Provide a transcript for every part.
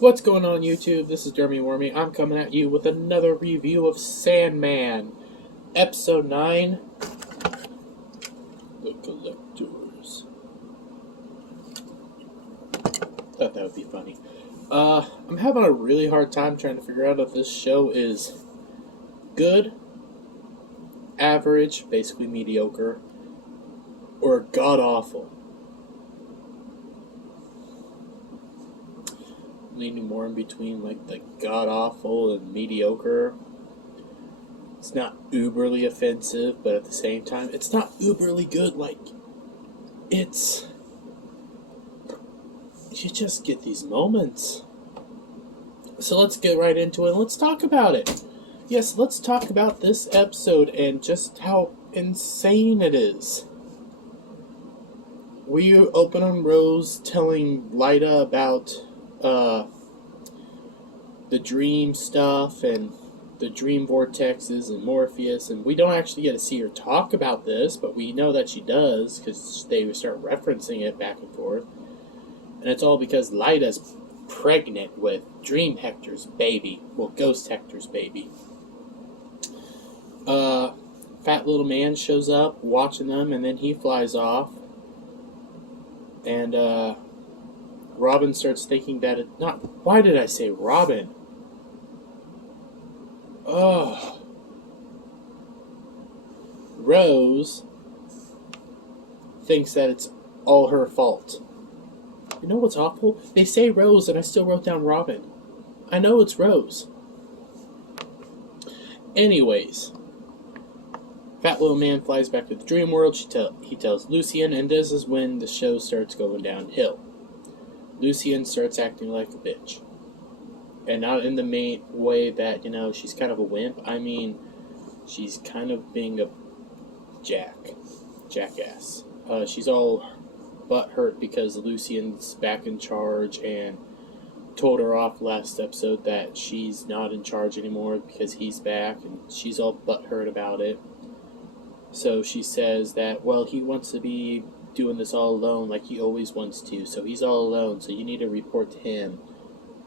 What's going on YouTube? This is Jeremy Wormy. I'm coming at you with another review of Sandman Ep9, The Collectors. Thought that would be funny. I'm having a really hard time trying to figure out if this show is good, average, basically mediocre, or god-awful. Leaning more in between like the god-awful and mediocre. It's not uberly offensive, but at the same time, it's not uberly good. You just get these moments. So let's get right into it and let's talk about it. Yes, let's talk about this episode and just how insane it is. We open on Rose telling Lyda about the dream stuff and the dream vortexes and Morpheus, and we don't actually get to see her talk about this, but we know that she does because they start referencing it back and forth. And it's all because Lyda's pregnant with Dream Hector's baby. Well, Ghost Hector's baby. Fat little man shows up watching them, and then he flies off. And Robin starts thinking that why did I say Robin? Rose thinks that it's all her fault. You know what's awful? They say Rose and I still wrote down Robin. I know it's Rose. Anyways, fat little man flies back to the dream world. He tells Lucien, and this is when the show starts going downhill. Lucien starts acting like a bitch. And not in the main way that, she's kind of a wimp. I mean, she's kind of being a jackass. She's all butthurt because Lucien's back in charge and told her off last episode that she's not in charge anymore because he's back, and she's all butthurt about it. So she says that, well, he wants to be doing this all alone like he always wants to, so he's all alone, so you need to report to him.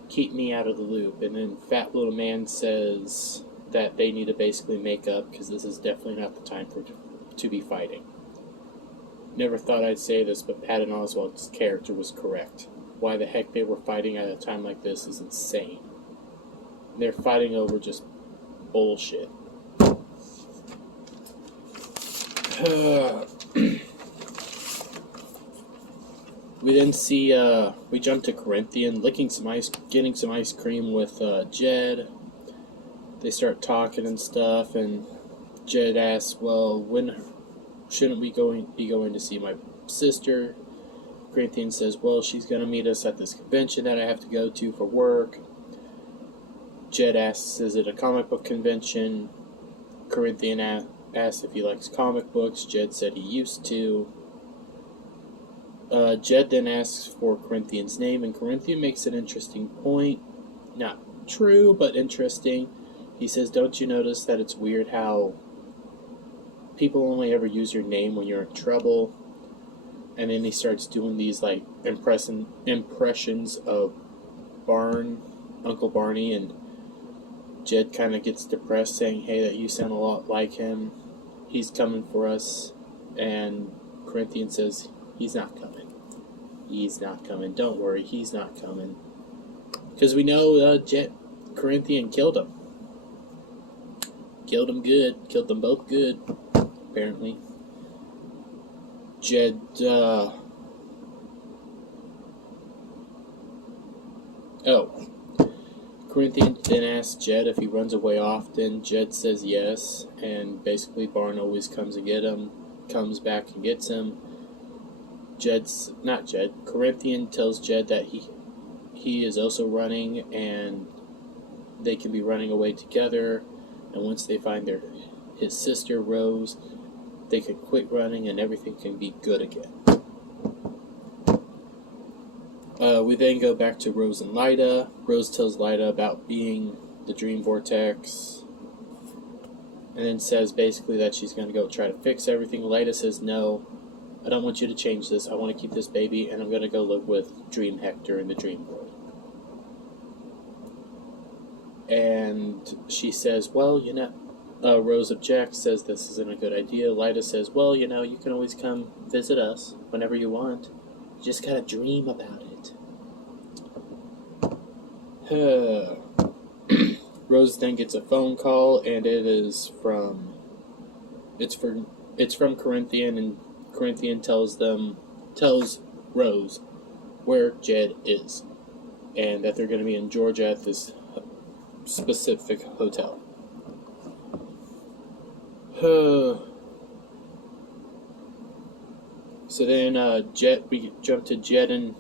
Keep me out of the loop. And then fat little man says that they need to basically make up because this is definitely not the time to be fighting. Never thought I'd say this, but Patton Oswalt's character was correct. Why the heck they were fighting at a time like this is insane. They're fighting over just bullshit. We then see, we jump to Corinthian, getting some ice cream with Jed. They start talking and stuff, and Jed asks, well, when shouldn't we be going to see my sister? Corinthian says, well, she's going to meet us at this convention that I have to go to for work. Jed asks, is it a comic book convention? Corinthian asks if he likes comic books. Jed said he used to. Jed then asks for Corinthian's name, and Corinthian makes an interesting point. Not true, but interesting. He says, don't you notice that it's weird how people only ever use your name when you're in trouble? And then he starts doing these impressions of Uncle Barney, and Jed kind of gets depressed, saying, hey, that you sound a lot like him. He's coming for us. And Corinthian says, he's not coming. He's not coming. Don't worry, he's not coming. Because we know Corinthian killed him. Killed him good. Killed them both good, apparently. Jed, Corinthian then asks Jed if he runs away often. Jed says yes, and basically Barn always comes back and gets him. Corinthian tells Jed that he is also running, and they can be running away together, and once they find his sister Rose, they can quit running and everything can be good again. We then go back to Rose and Lyda. Rose tells Lyda about being the Dream Vortex, and then says basically that she's going to go try to fix everything. Lyda says, no, I don't want you to change this. I want to keep this baby, and I'm going to go live with Dream Hector in the dream world. And she says, well, Rose objects, says this isn't a good idea. Lyda says, well, you can always come visit us whenever you want. You just gotta dream about it. Rose then gets a phone call, and it's from Corinthian, and Corinthian tells Rose where Jed is, and that they're going to be in Georgia at this specific hotel. So then we jump to Jed and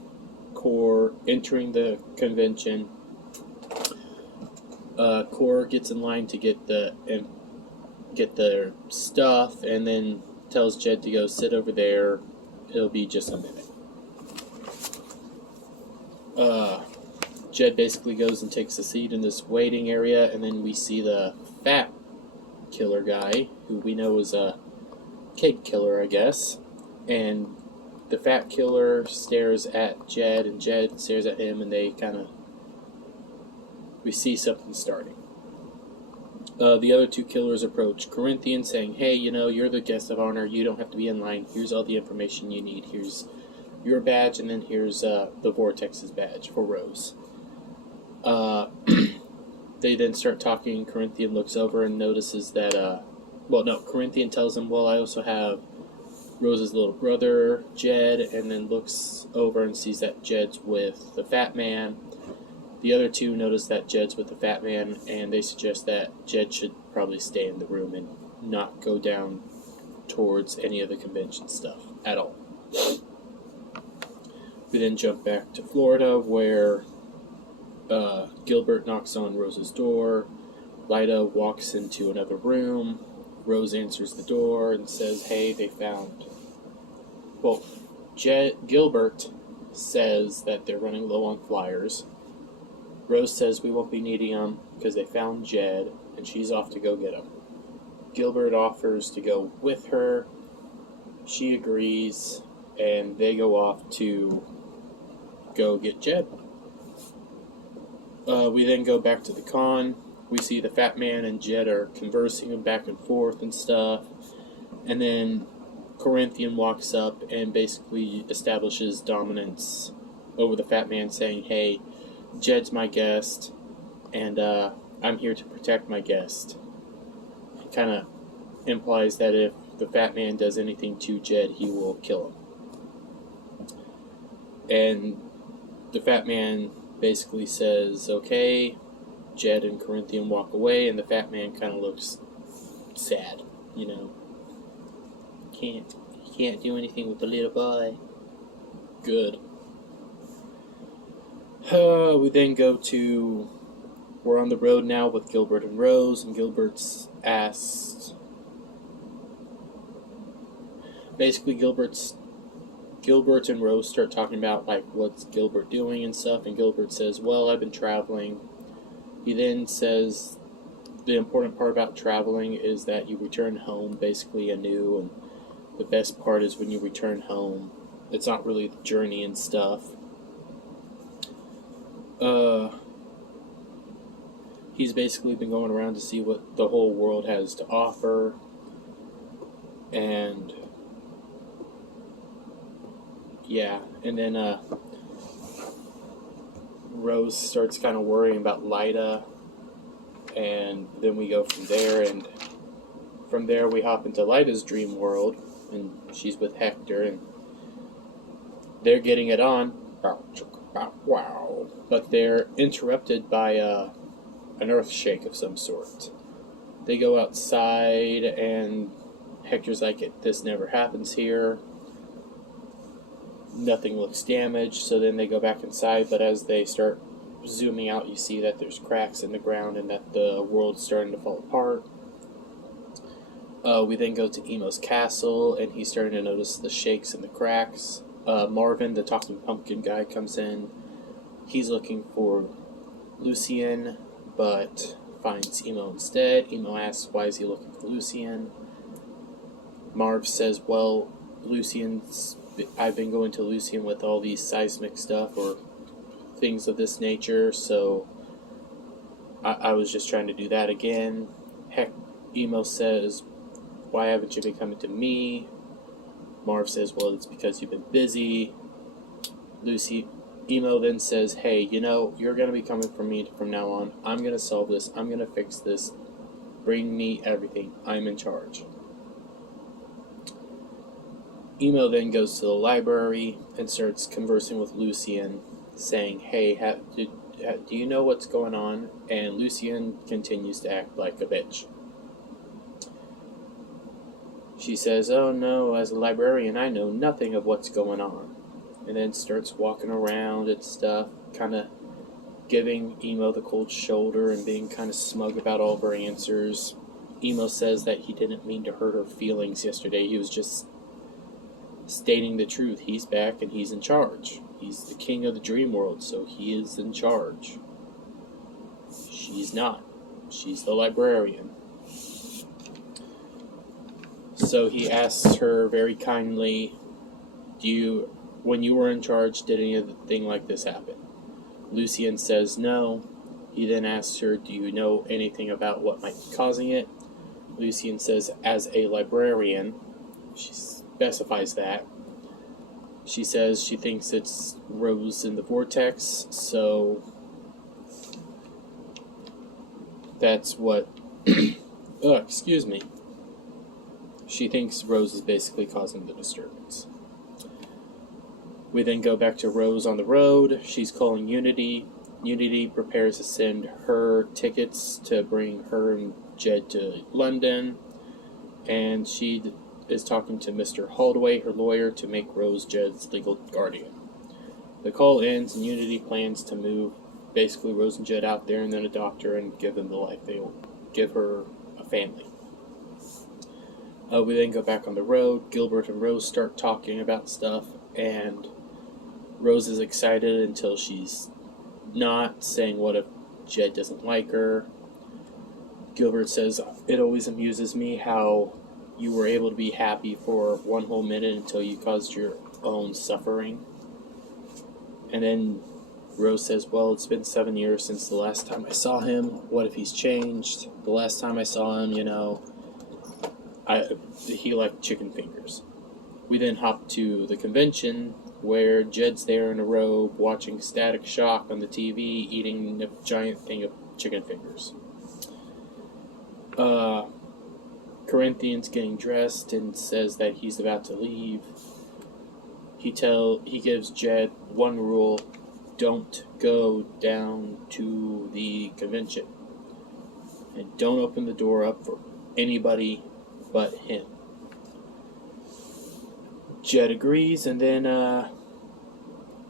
Core entering the convention. Core gets in line to get their stuff, and then tells Jed to go sit over there. It'll be just a minute. Jed basically goes and takes a seat in this waiting area, and then we see the fat killer guy, who we know is a cake killer, I guess. And the fat killer stares at Jed, and Jed stares at him, and we see something starting. The other two killers approach Corinthian, saying, hey, you're the guest of honor, you don't have to be in line, here's all the information you need, here's your badge, and then here's the Vortex's badge for Rose. They then start talking. Corinthian looks over and notices that, Corinthian tells him, well, I also have Rose's little brother, Jed, and then looks over and sees that Jed's with the fat man. The other two notice that Jed's with the fat man, and they suggest that Jed should probably stay in the room and not go down towards any of the convention stuff at all. We then jump back to Florida, where Gilbert knocks on Rose's door. Lyda walks into another room. Rose answers the door and says, hey, they found... Well, Gilbert says that they're running low on flyers. Rose says we won't be needing them because they found Jed, and she's off to go get them. Gilbert offers to go with her. She agrees, and they go off to go get Jed. We then go back to the con. We see the fat man and Jed are conversing back and forth and stuff. And then Corinthian walks up and basically establishes dominance over the fat man, saying, hey, Jed's my guest, and I'm here to protect my guest. It kind of implies that if the fat man does anything to Jed, he will kill him. And the fat man basically says, okay. Jed and Corinthian walk away, and the fat man kind of looks sad, He can't do anything with the little boy. Good. We then go to... We're on the road now with Gilbert and Rose, and Gilbert's asked... Basically, Gilbert and Rose start talking about, what's Gilbert doing and stuff, and Gilbert says, well, I've been traveling. He then says the important part about traveling is that you return home basically anew, and the best part is when you return home. It's not really the journey and stuff. He's basically been going around to see what the whole world has to offer, and and then Rose starts kind of worrying about Lyda, and then we go from there, and from there we hop into Lyda's dream world, and she's with Hector, and they're getting it on, but they're interrupted by an earth shake of some sort. They go outside, and Hector's like, this never happens here. Nothing looks damaged, so then they go back inside, but as they start zooming out, you see that there's cracks in the ground and that the world's starting to fall apart. We then go to Emo's castle, and he's starting to notice the shakes and the cracks. Marvin, the talking pumpkin guy, comes in. He's looking for Lucien, but finds Emo instead. Emo asks, why is he looking for Lucien? Marv says, well, I've been going to Lucien with all these seismic stuff or things of this nature, so I was just trying to do that again. Heck, Emo says, why haven't you been coming to me? Marv says, well, it's because you've been busy. Emo then says, hey, you're going to be coming for me from now on. I'm going to solve this. I'm going to fix this. Bring me everything. I'm in charge. Emo then goes to the library and starts conversing with Lucien, saying, hey, do you know what's going on? And Lucien continues to act like a bitch. She says, oh no, as a librarian I know nothing of what's going on. And then starts walking around and stuff, kind of giving Emo the cold shoulder and being kind of smug about all of her answers. Emo says that he didn't mean to hurt her feelings yesterday. He was just stating the truth. He's back and he's in charge. He's the king of the dream world, so he is in charge. She's not. She's the librarian. So he asks her very kindly, when you were in charge, did anything like this happen? Lucien says no. He then asks her, do you know anything about what might be causing it? Lucien says, as a librarian, she specifies that. She says she thinks it's Rose in the vortex, so that's what... oh, excuse me. She thinks Rose is basically causing the disturbance. We then go back to Rose on the road. She's calling Unity. Unity prepares to send her tickets to bring her and Jed to London. And she is talking to Mr. Holdaway, her lawyer, to make Rose Jed's legal guardian. The call ends and Unity plans to move basically Rose and Jed out there and then a doctor and give them the life. They'll give her a family. We then go back on the road. Gilbert and Rose start talking about stuff, and Rose is excited until she's not, saying what if Jed doesn't like her. Gilbert says, it always amuses me how you were able to be happy for one whole minute until you caused your own suffering. And then Rose says, well, it's been 7 years since the last time I saw him. What if he's changed? The last time I saw him, he liked chicken fingers. We then hop to the convention where Jed's there in a robe watching Static Shock on the TV eating a giant thing of chicken fingers. Corinthian's getting dressed and says that he's about to leave. He gives Jed one rule: don't go down to the convention. And don't open the door up for anybody but him. Jed agrees and then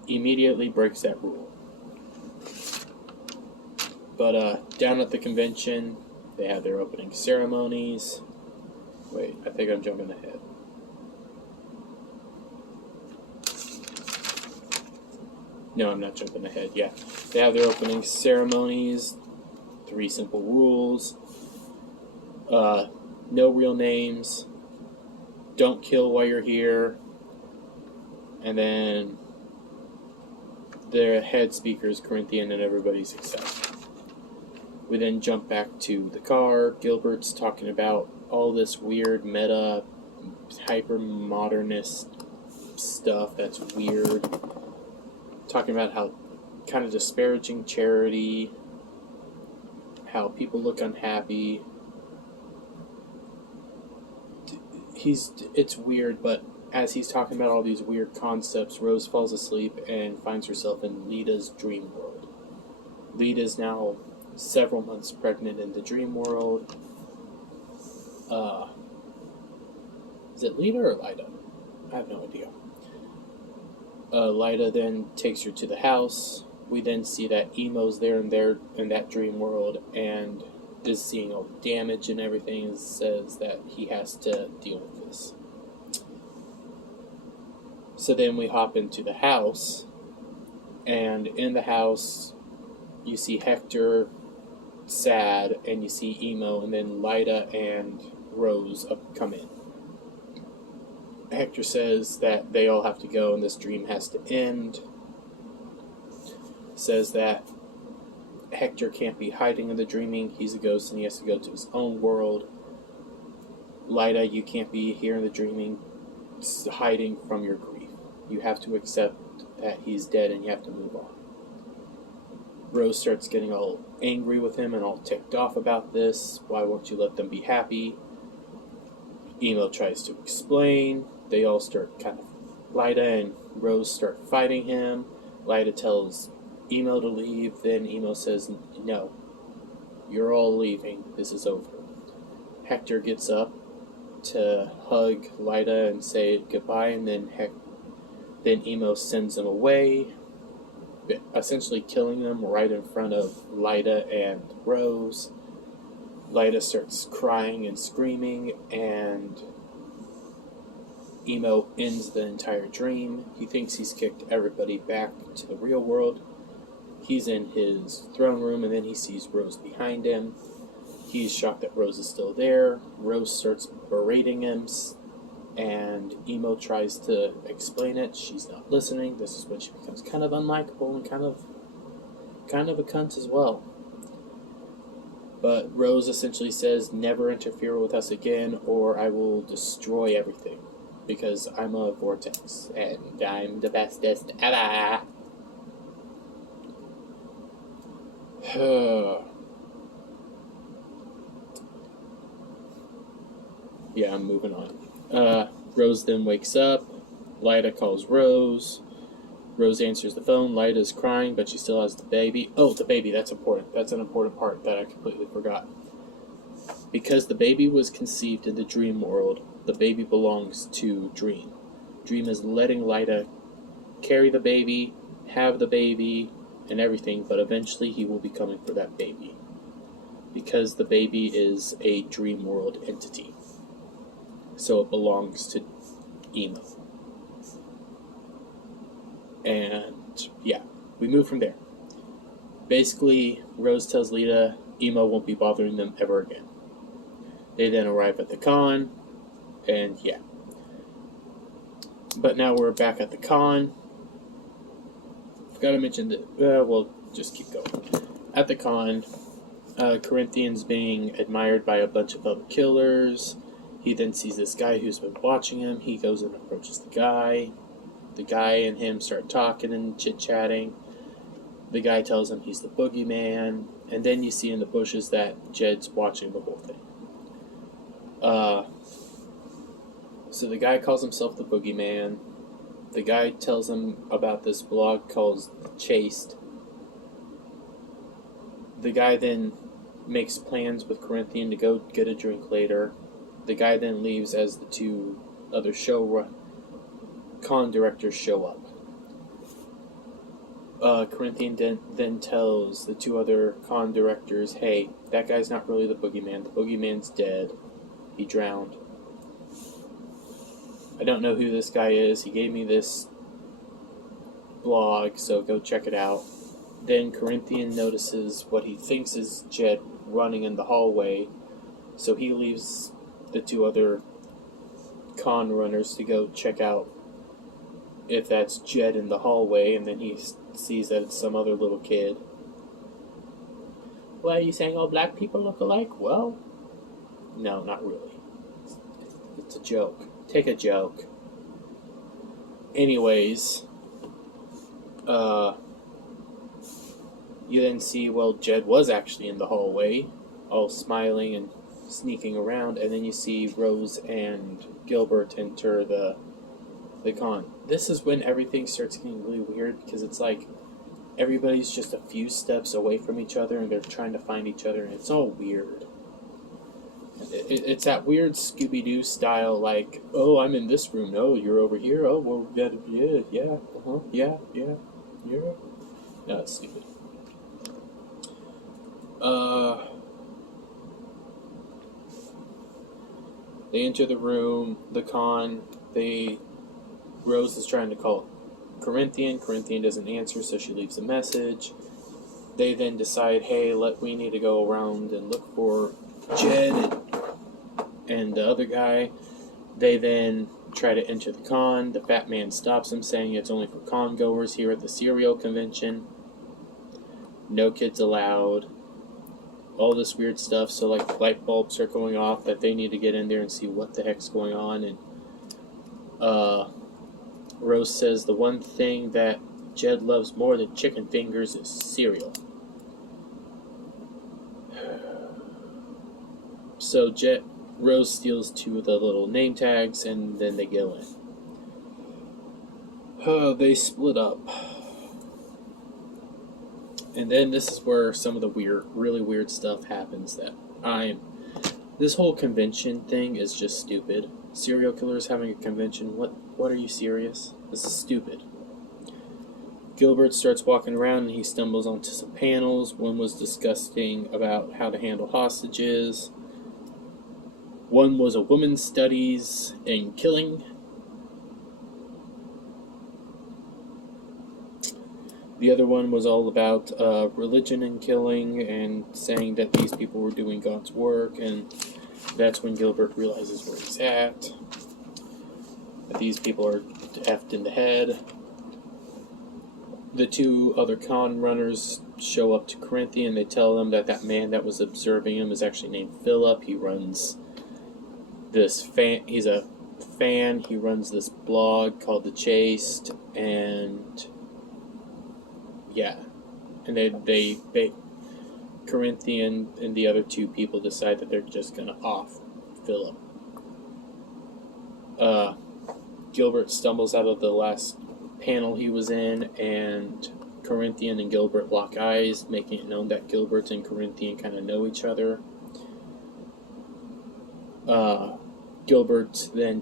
immediately breaks that rule. But down at the convention, they have their opening ceremonies. Wait, I think I'm jumping ahead. No, I'm not jumping ahead. Yeah, they have their opening ceremonies. 3 simple rules. No real names. Don't kill while you're here. And then their head speaker is Corinthian and everybody's excited. We then jump back to the car. Gilbert's talking about all this weird meta, hyper-modernist stuff that's weird. Talking about how kind of disparaging charity, how people look unhappy. It's weird, but as he's talking about all these weird concepts, Rose falls asleep and finds herself in Lita's dream world. Lita's now several months pregnant in the dream world. Is it Lita or Lida? I have no idea. Lida then takes her to the house. We then see that Emo's there in that dream world and is seeing all the damage and everything, and says that he has to deal with this. So then we hop into the house, and in the house you see Hector sad, and you see Emo, and then Lida and Rose come in. Hector says that they all have to go and this dream has to end. Says that Hector can't be hiding in the dreaming. He's a ghost and he has to go to his own world. Lyda, you can't be here in the dreaming, hiding from your grief. You have to accept that he's dead and you have to move on. Rose starts getting all angry with him and all ticked off about this. Why won't you let them be happy? Emo tries to explain. They all start kind of... Lyda and Rose start fighting him. Lyda tells Emo to leave. Then Emo says, no. You're all leaving. This is over. Hector gets up to hug Lyda and say goodbye, and then Emo sends him away, essentially killing them right in front of Lyda and Rose. Lyda starts crying and screaming, and Emo ends the entire dream. He thinks he's kicked everybody back to the real world. He's in his throne room, and then he sees Rose behind him. He's shocked that Rose is still there. Rose starts berating him, and Emo tries to explain it. She's not listening. This is when she becomes kind of unlikable and kind of a cunt as well. But Rose essentially says, never interfere with us again, or I will destroy everything. Because I'm a vortex, and I'm the bestest ever. Yeah, I'm moving on. Rose then wakes up. Lyda calls Rose. Rose answers the phone. Lyda's crying, but she still has the baby. Oh, the baby, that's important. That's an important part that I completely forgot. Because the baby was conceived in the dream world, the baby belongs to Dream. Dream is letting Lyda carry the baby, have the baby, and everything, but eventually he will be coming for that baby. Because the baby is a dream world entity. So it belongs to Emo. And, yeah, we move from there. Basically, Rose tells Lyda Emo won't be bothering them ever again. They then arrive at the con, and yeah. But now we're back at the con. Forgot to mention that, we'll just keep going. At the con, Corinthian's being admired by a bunch of other killers. He then sees this guy who's been watching him. He goes and approaches the guy. The guy and him start talking and chit-chatting. The guy tells him he's the boogeyman. And then you see in the bushes that Jed's watching the whole thing. So the guy calls himself the boogeyman. The guy tells him about this blog called Chased. The guy then makes plans with Corinthian to go get a drink later. The guy then leaves as the two other con directors show up. Corinthian then tells the two other con directors, hey, that guy's not really the boogeyman. The boogeyman's dead. He drowned. I don't know who this guy is. He gave me this blog, so go check it out. Then Corinthian notices what he thinks is Jed running in the hallway, so he leaves the two other con runners to go check out if that's Jed in the hallway, and then he sees that it's some other little kid. Well, are you saying all black people look alike? Well, no, not really. It's a joke. Take a joke. Anyways, you then see, well, Jed was actually in the hallway, all smiling and sneaking around, and then you see Rose and Gilbert enter the con. This is when everything starts getting really weird, because it's like everybody's just a few steps away from each other, and they're trying to find each other, and it's all weird. It's that weird Scooby-Doo style, like, oh, I'm in this room, oh, you're over here, oh, well, yeah. No, it's stupid. They enter the room, the con, Rose is trying to call Corinthian. Corinthian doesn't answer, so she leaves a message. They then decide, hey, we need to go around and look for Jed and the other guy. They then try to enter the con. The fat man stops them, saying it's only for con goers here at the cereal convention. no kids allowed, all this weird stuff. So like light bulbs are going off that they need to get in there and see what the heck's going on. And Rose says the one thing that Jed loves more than chicken fingers is cereal. So Rose steals 2 of the little name tags, and then they go in. They split up. And then this is where some of the really weird stuff happens this whole convention thing is just stupid. Serial killers having a convention, what are you serious? This is stupid. Gilbert starts walking around and he stumbles onto some panels. One was discussing about how to handle hostages. One was a woman's studies in killing. The other one was all about religion and killing and saying that these people were doing God's work, and that's when Gilbert realizes where he's at. That these people are effed in the head. The 2 other con runners show up to Corinthian. They tell them that man that was observing him is actually named Philip. He runs this he's a fan. He runs this blog called The Chased, and yeah, and they Corinthian and the other 2 people decide that they're just gonna off Philip. Gilbert stumbles out of the last panel he was in, and Corinthian and Gilbert lock eyes, making it known that Gilbert and Corinthian kind of know each other. Gilbert then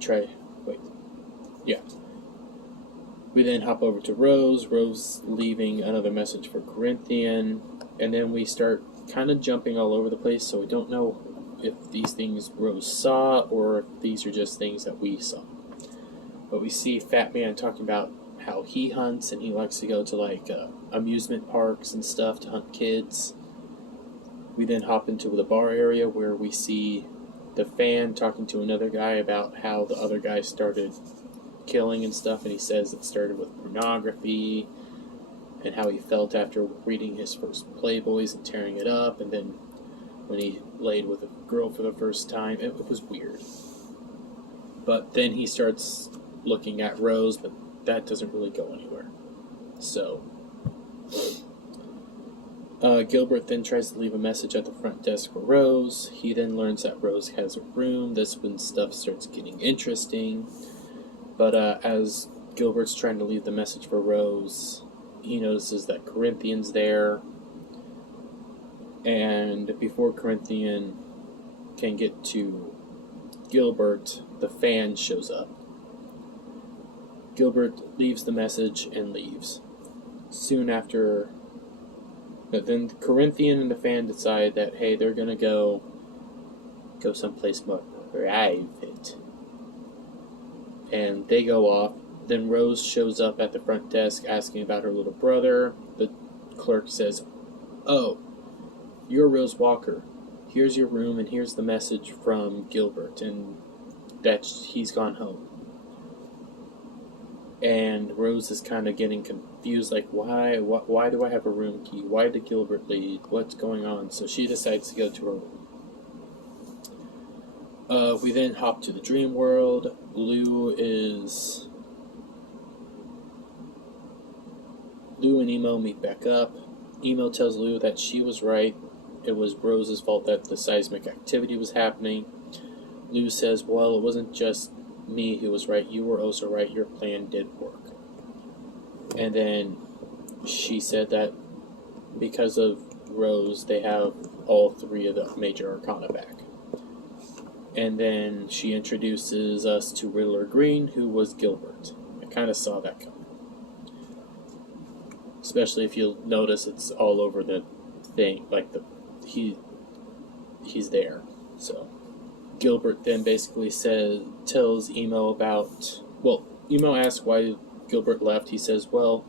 we then hop over to Rose leaving another message for Corinthian, and then we start kind of jumping all over the place, so we don't know if these things Rose saw or if these are just things that we saw. But we see Fat Man talking about how he hunts, and he likes to go to like amusement parks and stuff to hunt kids. We then hop into the bar area where we see the fan talking to another guy about how the other guy started killing and stuff, and he says it started with pornography and how he felt after reading his first Playboys and tearing it up, and then when he laid with a girl for the first time. It was weird. But then he starts looking at Rose, but that doesn't really go anywhere. So Gilbert then tries to leave a message at the front desk for Rose. He then learns that Rose has a room. This when stuff starts getting interesting. But as Gilbert's trying to leave the message for Rose, he notices that Corinthian's there. And before Corinthian can get to Gilbert, the fan shows up. Gilbert leaves the message and leaves. Soon after, but then Corinthian and the fan decide that, hey, they're going to go someplace more private. And they go off. Then Rose shows up at the front desk asking about her little brother. The clerk says, "Oh, you're Rose Walker. Here's your room, and here's the message from Gilbert, and that he's gone home." And Rose is kind of getting confused, like, why do I have a room key? Why did Gilbert leave? What's going on? So she decides to go to her room. We then hop to the dream world. Lou and Emo meet back up. Emo tells Lou that she was right. It was Rose's fault that the seismic activity was happening. Lou says, well, it wasn't just me who was right. You were also right. Your plan did work. And then she said that because of Rose, they have all 3 of the major arcana back. And then she introduces us to Riddler Green, who was Gilbert. I kind of saw that coming. Especially if you'll notice it's all over the thing, like he's there. So Gilbert then basically tells Emo about, well, Emo asks why Gilbert left. He says, well,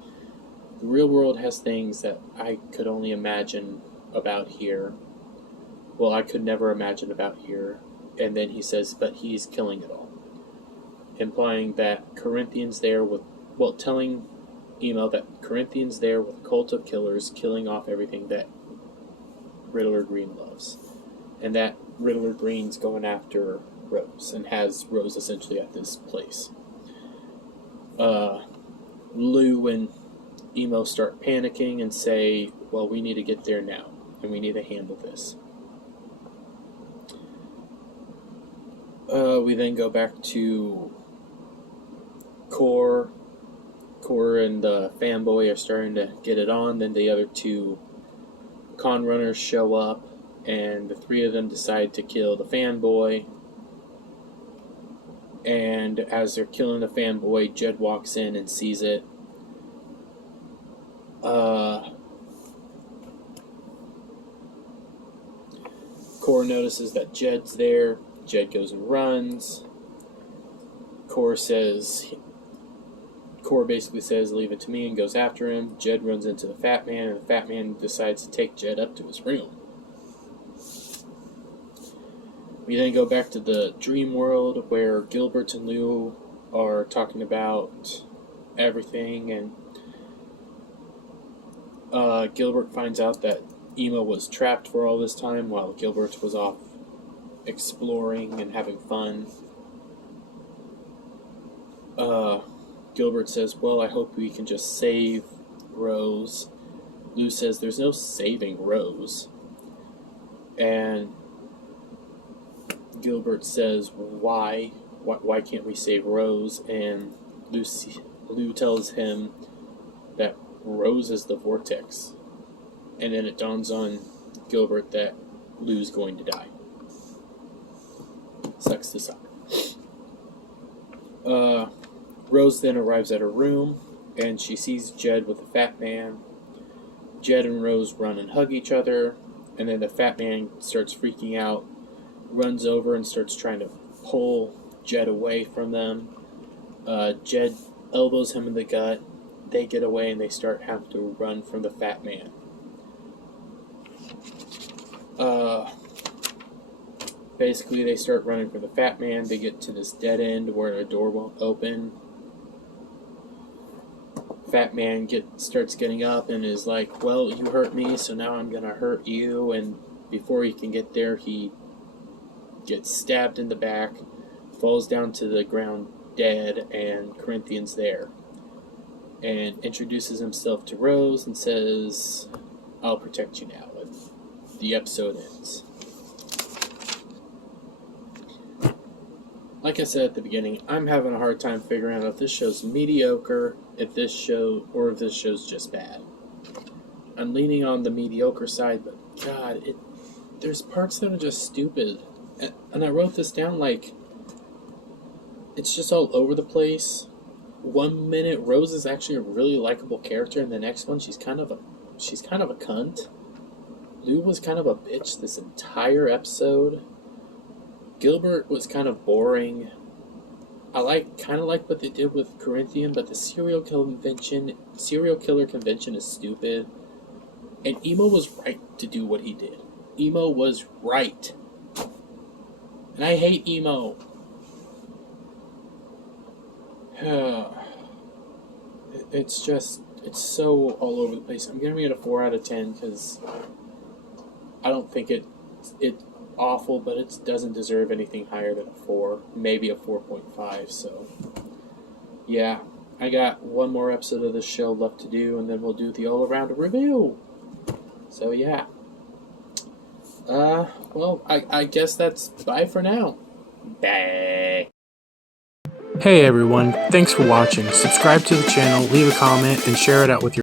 the real world has things that I could only imagine about here. Well, I could never imagine about here. And then he says, but he's killing it all. Implying that Corinthian's there with, well, telling email that Corinthian's there with a cult of killers killing off everything that Riddler Green loves. And that Riddler Green's going after Rose and has Rose essentially at this place. Lou and Emo start panicking and say, well, we need to get there now and we need to handle this. We then go back to Core. Core and the fanboy are starting to get it on. Then the other two con runners show up, and the three of them decide to kill the fanboy. And as they're killing the fanboy, Jed walks in and sees it. Core notices that Jed's there. Jed goes and runs. Core basically says, leave it to me, and goes after him. Jed runs into the Fat Man, and the Fat Man decides to take Jed up to his room. We then go back to the dream world where Gilbert and Lou are talking about everything, and Gilbert finds out that Emo was trapped for all this time while Gilbert was off exploring and having fun. Gilbert says, well, I hope we can just save Rose. Lou says, there's no saving Rose. And Gilbert says, why? Why can't we save Rose? And Lou tells him that Rose is the vortex. And then it dawns on Gilbert that Lou's going to die. Sucks to suck. Rose then arrives at her room, and she sees Jed with the Fat Man. Jed and Rose run and hug each other, and then the Fat Man starts freaking out, runs over and starts trying to pull Jed away from them. Jed elbows him in the gut. They get away, and they start having to run from the Fat Man. Basically, they start running from the Fat Man. They get to this dead end where a door won't open. Fat Man starts getting up and is like, well, you hurt me, so now I'm going to hurt you. And before he can get there, he gets stabbed in the back, falls down to the ground dead, and Corinthian's there. And introduces himself to Rose and says, I'll protect you now. And the episode ends. Like I said at the beginning, I'm having a hard time figuring out if this show's mediocre, if this show's just bad. I'm leaning on the mediocre side, but God, there's parts that are just stupid. And I wrote this down like, it's just all over the place. 1 minute, Rose is actually a really likable character, and the next one, she's kind of a cunt. Lou was kind of a bitch this entire episode. Gilbert was kind of boring. I kind of like what they did with Corinthian, but the serial killer convention is stupid. And Emo was right to do what he did. Emo was right. And I hate Emo. It's so all over the place. I'm giving it a 4 out of 10 because I don't think it's awful, but it doesn't deserve anything higher than a 4. Maybe a 4.5, so yeah. I got one more episode of this show left to do, and then we'll do the all-around review. So yeah. Well, I guess that's bye for now. Bye. Hey everyone, thanks for watching. Subscribe to the channel, leave a comment, and share it out with your